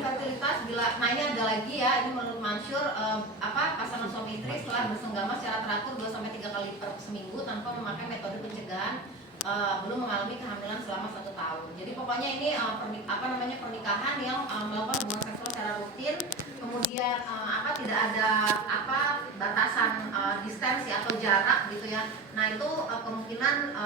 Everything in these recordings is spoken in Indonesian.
infertilitas bila, nah ini ada lagi ya, ini menurut Mansur pasangan suami istri setelah bersenggama secara teratur 2-3 kali per seminggu tanpa memakai metode pencegahan belum mengalami kehamilan selama 1 tahun. Jadi pokoknya ini pernikahan yang melakukan hubungan seksual secara rutin, kemudian tidak ada batasan distansi atau jarak gitu ya. Nah itu kemungkinan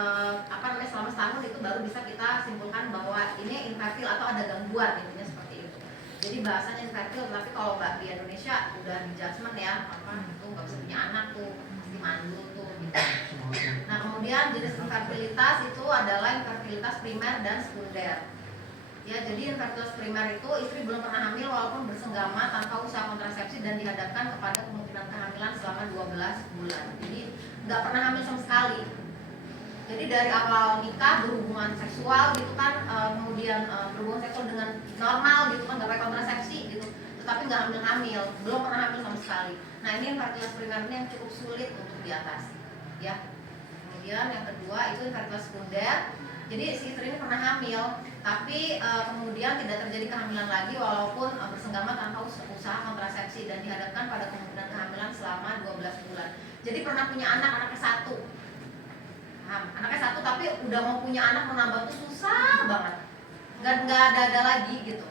selama setahun itu baru bisa kita simpulkan bahwa ini infertil atau ada gangguan, intinya seperti itu. Jadi bahasanya infertil, tapi kalau di Indonesia udah di judgement ya, itu nggak bisa punya anak tuh, pasti mandul tuh gitu. Nah kemudian jenis infertilitas itu adalah infertilitas primer dan sekunder. Ya, jadi infertilitas primer itu istri belum pernah hamil walaupun bersenggama tanpa usaha kontrasepsi dan dihadapkan kepada kemungkinan kehamilan selama 12 bulan. Jadi nggak pernah hamil sama sekali. Jadi dari awal nikah berhubungan seksual gitu kan, kemudian berhubungan seksual dengan normal gitu kan, nggak pakai kontrasepsi gitu, tetapi nggak hamil, belum pernah hamil sama sekali. Nah ini infertilitas primer ini yang cukup sulit untuk diatasi, ya. Kemudian yang kedua itu infertilitas sekunder. Jadi si istri ini pernah hamil, tapi kemudian tidak terjadi kehamilan lagi walaupun bersenggama tanpa usaha kontrasepsi dan dihadapkan pada kemungkinan kehamilan selama 12 bulan. Jadi pernah punya anaknya 1. Anaknya 1 tapi udah mau punya anak menambah tuh susah banget, nggak ada lagi gitu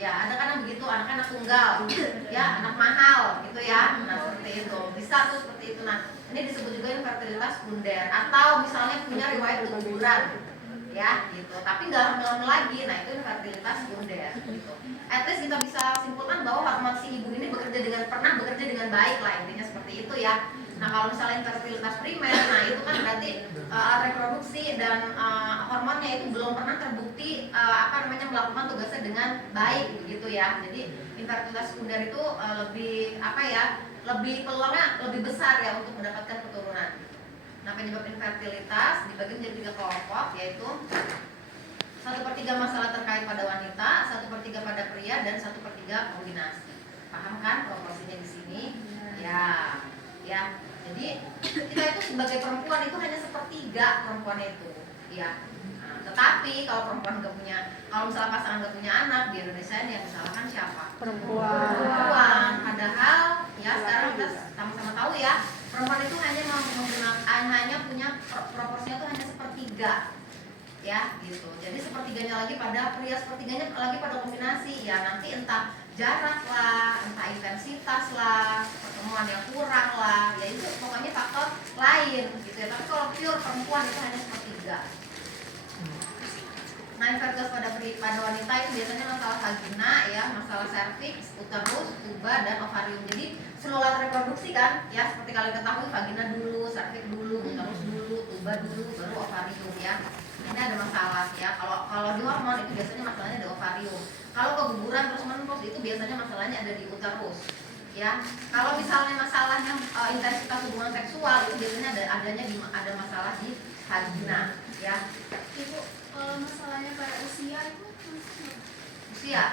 ya. Ada kan yang begitu, anak tunggal ya, anak mahal gitu ya. Nah seperti itu bisa tuh seperti itu. Nah ini disebut juga infertilitas sekunder. Atau misalnya punya riwayat keguguran ya gitu, tapi nggak hamil lagi, nah itu infertilitas sekunder gitu. At least kita bisa simpulkan bahwa hormon si ibu ini pernah bekerja dengan baik lah, intinya seperti itu ya. Nah kalau misalnya infertilitas primer, nah itu kan berarti reproduksi dan hormonnya itu belum pernah terbukti melakukan tugasnya dengan baik gitu ya. Jadi infertilitas sekunder itu lebih peluangnya lebih besar ya untuk mendapatkan keturunan. Nah penyebab infertilitas dibagi menjadi 3 kelompok, yaitu 1/3 masalah terkait pada wanita, 1/3 pada pria, dan 1/3 kombinasi. Paham kan proporsinya di sini? Ya. Jadi kita itu sebagai perempuan itu hanya 1/3 perempuan itu, ya. Nah, tetapi kalau perempuan kalau misalnya pasangan nggak punya anak di Indonesia ini yang disalahkan siapa? Perempuan. Padahal ya sekarang kita sama-sama tahu ya, perempuan itu hanya punya proporsinya itu hanya 1/3 ya gitu. Jadi 1/3-nya lagi pada pria, 1/3-nya lagi pada kombinasi ya. Nanti entah jarak lah, entah intensitas lah, pertemuan yang kurang lah, ya itu pokoknya faktor lain gitu ya. Tapi kalau pure perempuan itu hanya 1/3. Nah infertilitas pada wanita itu biasanya masalah vagina ya, masalah serviks, uterus, tuba, dan ovarium. Jadi seluruh alat reproduksi kan ya, seperti kalian ketahui vagina dulu, serviks dulu, uterus dulu, tuba dulu, baru ovarium ya. Ini ada masalah ya. Kalau di hormon itu biasanya masalahnya di ovarium. Kalau keguguran terus menerus itu biasanya masalahnya ada di uterus ya. Kalau misalnya masalahnya intensitas hubungan seksual itu biasanya ada masalah di vagina ya. Ibu, masalahnya pada usia itu usia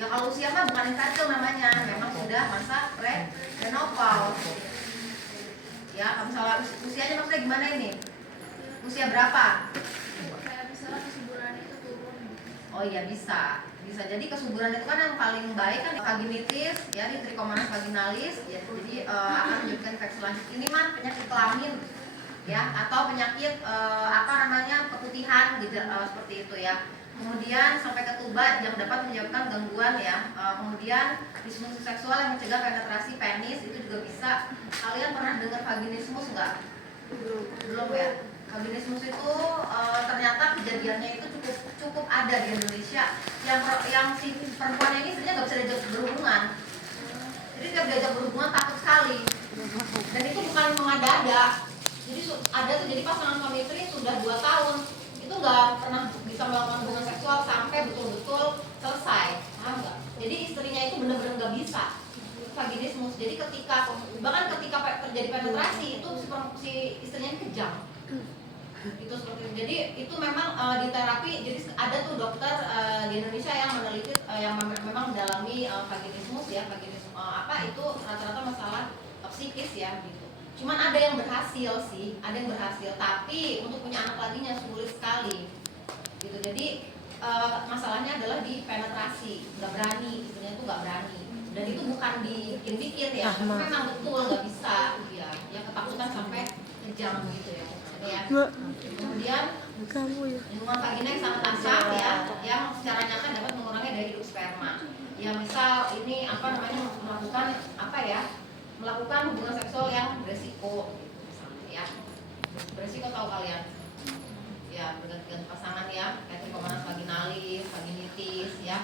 ya, kalau usia mah bukan infertil namanya, memang sudah masa pre-menopause ya. Kalau misalnya usianya maksudnya gimana ini? Usia berapa? Kayak misalnya kesuburan itu turun. Oh iya bisa. Jadi kesuburan itu kan yang paling baik kan vaginitis ya, di Trichomonas vaginalis ya. Jadi akan menyebabkan infeksi lanjut. Ini mah penyakit kelamin ya, atau penyakit keputihan gitu, seperti itu ya. Kemudian sampai ke tuba yang dapat menyebabkan gangguan ya. Kemudian disfungsi seksual yang mencegah penetrasi penis itu juga bisa. Kalian pernah dengar vaginismus enggak? Belum ya. Vaginismus itu ternyata kejadiannya itu cukup ada di Indonesia. Yang si perempuan ini sebenarnya nggak bisa diajak berhubungan. Jadi dia diajak berhubungan takut sekali. Dan itu bukan mengada-ada. Jadi pasangan suami istri sudah 2 tahun itu nggak pernah bisa melakukan hubungan seksual sampai betul-betul selesai, paham nggak? Jadi istrinya itu benar-benar nggak bisa. Vaginismus. Jadi bahkan ketika terjadi penetrasi itu si istrinya kejang. Itu seperti itu. Jadi itu memang di terapi. Jadi ada tuh dokter di Indonesia yang meneliti yang memang mendalami vaginismus ya. Vaginismus itu rata-rata masalah psikis ya gitu. Cuman ada yang berhasil sih, tapi untuk punya anak laginya sulit sekali gitu. Jadi masalahnya adalah di penetrasi, nggak berani, ibunya tuh nggak berani, dan itu bukan dibikin-bikin ya, memang betul nggak bisa, ya ketakutan sampai kejang gitu ya. Kemudian lingkungan vagina yang sangat asam ya, yang secara nyata dapat mengurangi daya hidup sperma. Ya misal ini melakukan hubungan seksual yang beresiko, ya beresiko tahu kalian? Ya berganti-ganti pasangan ya, kayak trichomonas vaginalis, vaginitis ya.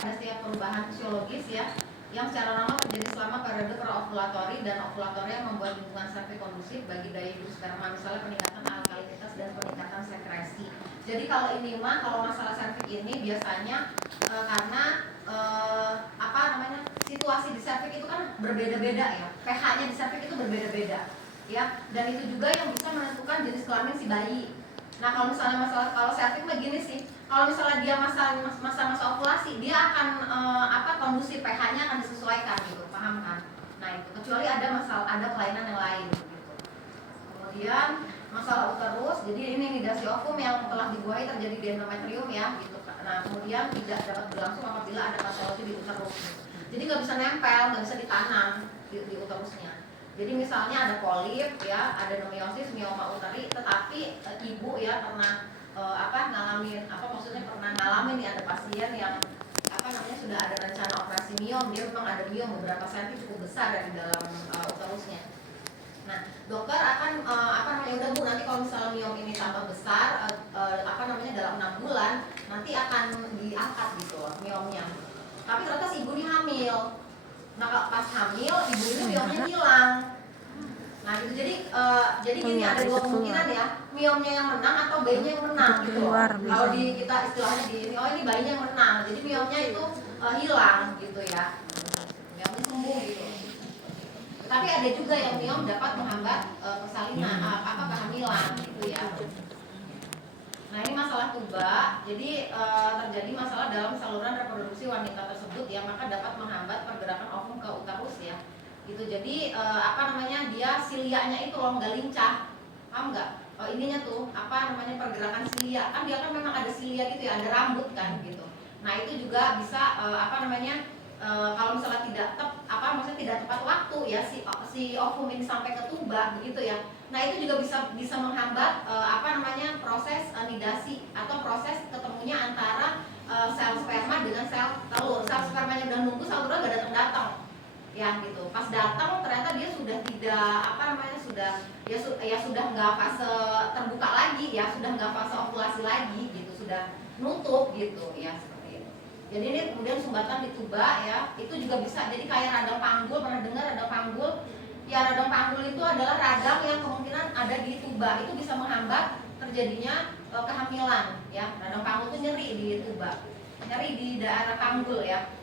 Ada setiap perubahan fisiologis ya, yang secara normal terjadi selama periode praovulatori dan ovulatori yang membuat lingkungan serviks kondusif bagi daya hidup sperma, misalnya peningkatan alkalinitas dan peningkatan sekresi. Jadi kalau ini kalau masalah serviks ini biasanya karena situasi di serviks itu kan berbeda-beda ya, pH-nya di serviks itu berbeda-beda ya, dan itu juga yang bisa menentukan jenis kelamin si bayi. Nah kalau misalnya kalau serviks begini sih, kalau misalnya dia masa ovulasi, dia akan kondusif, pH-nya akan disesuaikan gitu, paham kan? Nah itu kecuali ada kelainan yang lain gitu. Kemudian masalah uterus, jadi ini nidasi ovum yang telah dibuahi terjadi di endometrium ya gitu. Nah kemudian tidak dapat berlangsung apabila ada patologi di uterus gitu. Jadi nggak bisa nempel, nggak bisa ditanam di uterusnya. Jadi misalnya ada polip ya, ada adenomyosis, mioma uteri, tetapi ibu ya pernah pernah ngalamin nih, ada pasien yang sudah ada rencana operasi miom, dia memang ada miom beberapa senti cukup besar dari dalam uterusnya. Nah, dokter akan udah Bu, nanti kalau misalnya miom ini tambah besar dalam 6 bulan nanti akan diangkat gitu miomnya. Tapi ternyata si ibu ini hamil. Nah, pas hamil ibu ini miomnya hilang. Nah, gitu. Jadi gini, ada dua kemungkinan ya, miomnya yang menang atau bayinya yang menang gitu. Kalau kita istilahnya ini bayinya yang menang. Jadi miomnya itu hilang gitu ya. Miomnya sembuh gitu. Tapi ada juga yang miom dapat menghambat persalinan kehamilan gitu ya. Nah, ini masalah tuba. Jadi terjadi masalah dalam saluran reproduksi wanita tersebut ya, maka dapat menghambat pergerakan ovum ke uterus ya. Gitu. Jadi dia silianya itu loh nggak lincah. Paham nggak? Ininya tuh pergerakan silia. Kan dia kan memang ada silia gitu ya, ada rambut kan gitu. Nah, itu juga bisa kalau misalnya tidak tepat waktu ya si ovum ini sampai ke tuba begitu ya. Nah, itu juga bisa menghambat proses nidasi atau proses ketemunya antara sel sperma dengan sel telur. Sel spermanya udah nunggu, sel telurnya gak datang ya gitu. Pas datang ternyata dia sudah tidak sudah nggak fase terbuka lagi ya, sudah nggak fase ovulasi lagi gitu, sudah nutup gitu ya, seperti itu. Jadi ini kemudian sumbatan di tuba ya, itu juga bisa jadi kayak radang panggul. Pernah dengar radang panggul? Ya, radang panggul itu adalah radang yang kemungkinan ada di tuba, itu bisa menghambat terjadinya kehamilan ya. Radang panggul itu nyeri di tuba, nyeri di daerah panggul ya.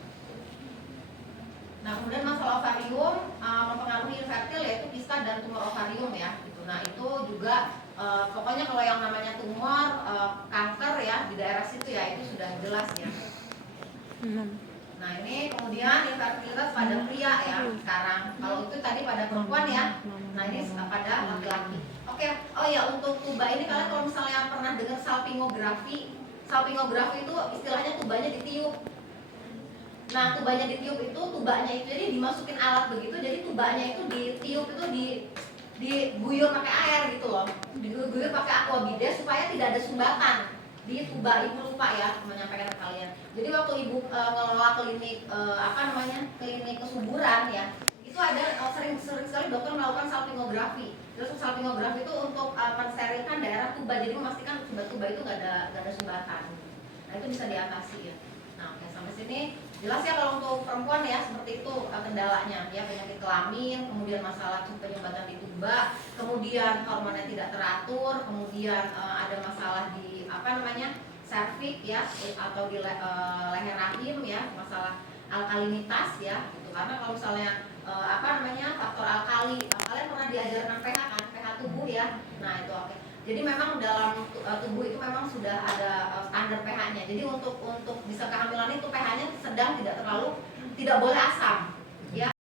Nah, kemudian masalah ovarium mempengaruhi infertil, yaitu kista dan tumor ovarium ya gitu. Nah, itu juga pokoknya kalau yang namanya tumor, kanker ya di daerah situ ya, itu sudah jelas ya. Nah, ini kemudian infertilitas pada pria ya sekarang. Kalau itu tadi pada perempuan ya. Nah, ini pada laki-laki. Oke, oh ya, untuk tuba ini kalian kalau misalnya pernah dengar salpingografi. Salpingografi itu istilahnya tubanya ditiup. Nah, tubanya ditiup itu, tubanya itu jadi dimasukin alat begitu, jadi tubanya itu ditiup itu diguyur pakai air gitu loh. Diguyur pakai aquabides supaya tidak ada sumbatan di tuba. Ibu lupa ya menyampaikan ke kalian. Jadi waktu ibu ngelola klinik klinik kesuburan ya, itu ada sering sekali dokter melakukan salpingografi. Terus salpingografi itu untuk mensterilkan daerah tuba, jadi memastikan tuba itu nggak ada sumbatan. Nah, itu bisa diatasi ya. Nah, oke, sampai sini jelas ya. Kalau untuk perempuan ya seperti itu kendalanya ya, penyakit kelamin, kemudian masalah penyumbatan di tuba, kemudian hormonnya tidak teratur, kemudian ada masalah di serviks ya, atau di leher rahim ya, masalah alkalinitas ya gitu. Karena kalau misalnya faktor alkali, kalian pernah diajarkan pH kan, pH tubuh ya. Nah, itu oke. Jadi memang dalam tubuh itu memang sudah ada standar pH-nya. Jadi untuk bisa kehamilan itu pH-nya sedang, tidak boleh asam.